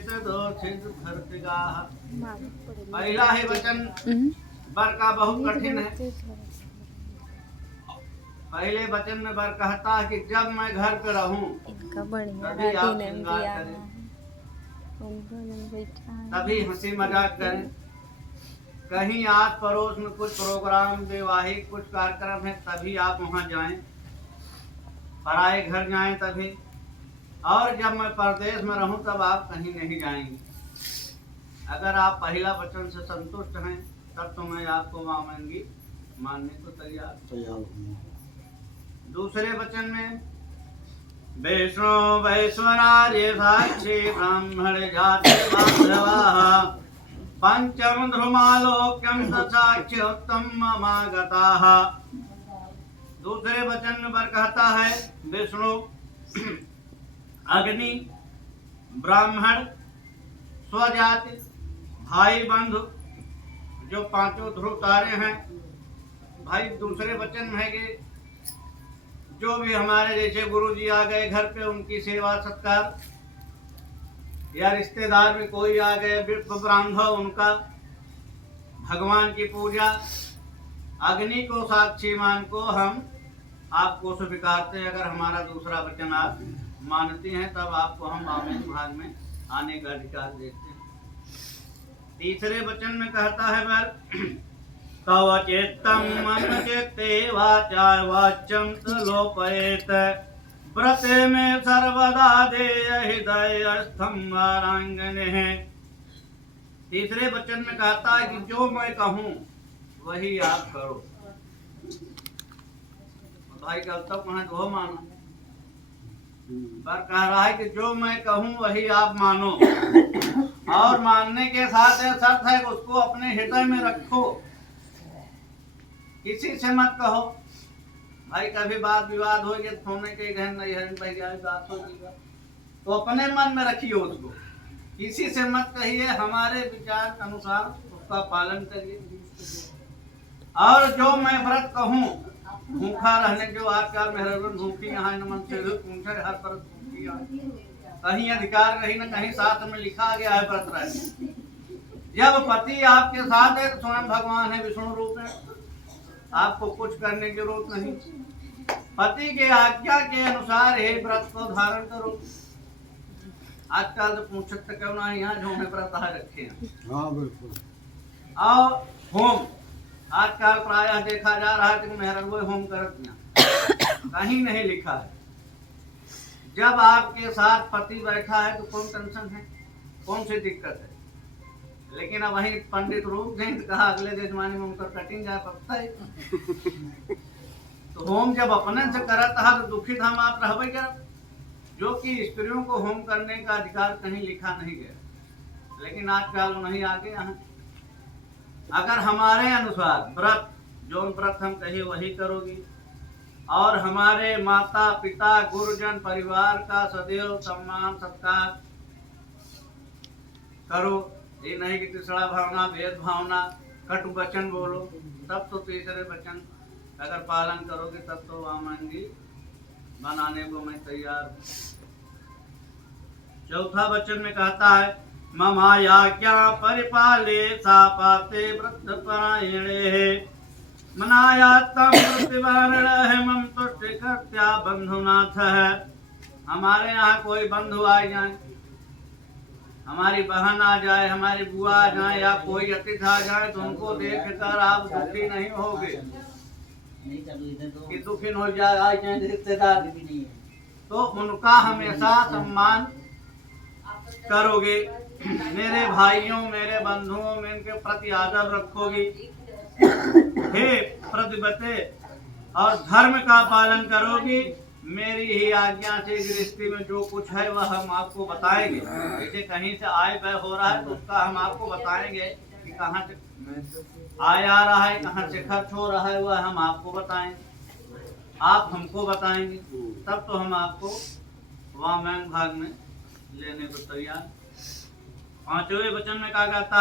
देश दो छिद धरती गाह। पहला ही वचन वर का बहुत कठिन है। पहले वचन में वर कहता है कि जब मैं घर पे रहूं तभी आप श्रृंगार करें, तभी हंसी मजाक करें। कहीं आस पड़ोस में कुछ प्रोग्राम वैवाहिक कुछ कार्यक्रम है तभी आप वहां जाएं, पराए घर जाएं तभी। और जब मैं परदेश में रहूं तब आप कहीं नहीं जाएंगे। अगर आप पहला वचन से संतुष्ट हैं तब तो मैं आपको मांगी मानने को तैयार हूं। दूसरे वचन में वैष्णो वैश्वरार्य साक्षी ब्राह्मण जाति बांधवाः पंचम ध्रुमालोक्यम साक्ष्योत्तम ममागताः। दूसरे वचन में वर कहता है विष्णु, अग्नि, ब्राह्मण, स्वजाति, भाई बंधु, जो पांचों ध्रुव तारे हैं। भाई दूसरे वचन में है कि जो भी हमारे जैसे गुरु जी आ गए घर पे उनकी सेवा सत्कार, या रिश्तेदार में कोई आ गए ब्राह्मण उनका, भगवान की पूजा। अग्नि को साक्षी मान को हम आपको स्वीकारते हैं। अगर हमारा दूसरा वचन आप मानती हैं तब आपको हम आमिन भाग में आने का अधिकार देते हैं। तीसरे वचन में कहता है वर तव चेत्तम मन चेते वाचा वाच्यम लोपयेत व्रते में सर्वदा देय हृदय स्तंभारांगने। तीसरे वचन में कहता है कि जो मैं कहूँ वही आप करो। भाई का तब कहा वो मानो। पर कह रहा है कि जो मैं कहूँ वही आप मानो, और मानने के साथ यह शर्त है कि उसको अपने हृदय में रखो, किसी से मत कहो। भाई कभी बात विवाद हो गया सोने के गहन नहीं है बात होगी तो अपने मन में रखिए उसको, किसी से मत कहिए, हमारे विचार के अनुसार उसका पालन करिए। और जो मैं व्रत कहूँ भूखा रहने जो आजकल मेहरबान भूखी यहाँ नमन से पूछे हर तरफ भूखी कहीं अधिकार नहीं न कहीं शास्त्र में लिखा गया है व्रत रहने। जब पति आपके साथ है तो स्वयं भगवान है विष्णु रूप में, आपको कुछ करने की जरूरत नहीं। पति के आज्ञा के अनुसार हे व्रत को धारण करो। आजकल तो पूछते क्यों ना यहाँ जो हमें व्रत रखे हैं। हाँ बिल्कुल। और होम आजकल प्रायः देखा जा रहा है कि मेहरबान होम करत कहीं नहीं लिखा है। जब आपके साथ पति बैठा है तो कौन टेंशन है, कौन सी दिक्कत है। लेकिन अब वही पंडित रूप दें कहा अगले जमाने में उनका कटिंग जाए पकता है। तो होम जब अपने से करता है तो दुखित हम आप रहबे क्या, जो कि स्त्रियों को होम करने का अधिकार कहीं लिखा नहीं गया। लेकिन आजकल नहीं आगे यहाँ अगर हमारे अनुसार व्रत जो व्रत हम कहे वही करोगी, और हमारे माता पिता गुरुजन परिवार का सदैव सम्मान सत्कार करो। ये नहीं कि तीसरा भावना भेद भावना कटु वचन बोलो, तब तो तीसरे वचन अगर पालन करोगे तब तो वामंगी बनाने को मैं तैयार हूँ। चौथा वचन में कहता है ममाया क्या परिपाले सा पाते व्रत परायणे मनाया तम मम तुष्टि कृत्या बंधुनाथ है। हमारे यहाँ कोई बंधु आ जाए, हमारी बहन आ जाए, हमारी बुआ आ जाए, या कोई अतिथि आ जाए तो उनको देखकर आप दुखी नहीं होगे कि दुखी हो जाए रिश्तेदार, तो उनका हमेशा सम्मान करोगे। मेरे भाइयों मेरे बंधुओं में इनके प्रति आदर रखोगी। हे प्रतिबते और धर्म का पालन करोगी। मेरी ही आज्ञा से गृहस्थी में जो कुछ है वह हम आपको बताएंगे। जैसे कहीं से आय व्यय हो रहा है तो उसका हम आपको बताएंगे कि कहाँ से आय आ रहा है, कहाँ से खर्च हो रहा है, वह हम आपको बताएंगे, आप हमको बताएंगे, तब तो हम आपको वामन भाग में लेने को तैयार। पांचवें वचन में कहा जाता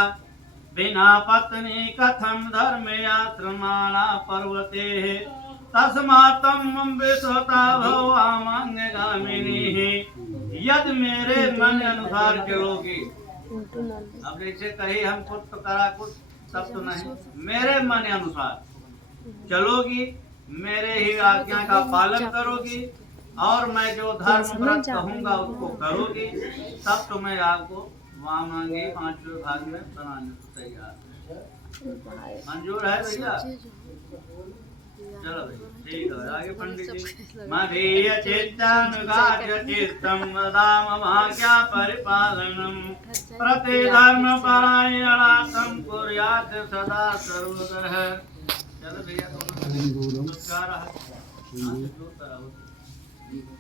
बिना पत्नी कथम धर्म यात्रमाणा पर्वते तस्मात् विश्वता भवामंगगामिनी। यदि मेरे मन अनुसार चलोगी, अब जैसे कहीं हम कुछ तो करा कुछ सब तो नहीं, मेरे मन अनुसार चलोगी, मेरे ही आज्ञा का पालन करोगी और मैं जो धर्म व्रत कहूँगा उसको करोगी, तब तो मैं आपको वामांगी 5वें भाग में बनाने को तैयार है। मंजूर है भैया? चलो भैया ठीक है, आगे पंडित जी। मदीय चित्तानुगाच चित्तम वदाम भाग्या परिपालनम प्रति धर्म परायणार्थम कुर्यात् सदा सर्वतः। चलो भैया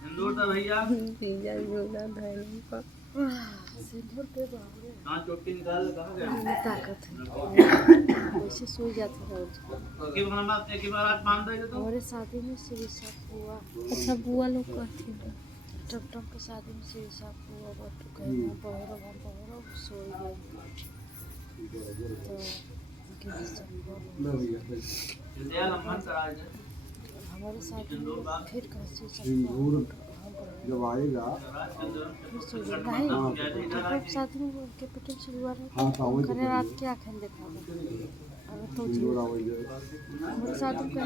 सिंदूर था भैया, कहाँ चोटी निकाल कहाँ गया? ताकत है वैसे सो जाती है एक ही बार आज बांध देगा तो हमारे शादी में श्री साहब हुआ। अच्छा बुआ लोग कहती है टमटम के शादी में श्री साहब हुआ बटू कहना बहरो सो गए इंडिया लम्बन करा दे हमारे शादी में फिर कैसे सब जब आएगा फिर सो जाता है टमटम शादी में उनके पेट में शुरुआत करे रात क्या खेल देखा अगर तो हमारे शादी में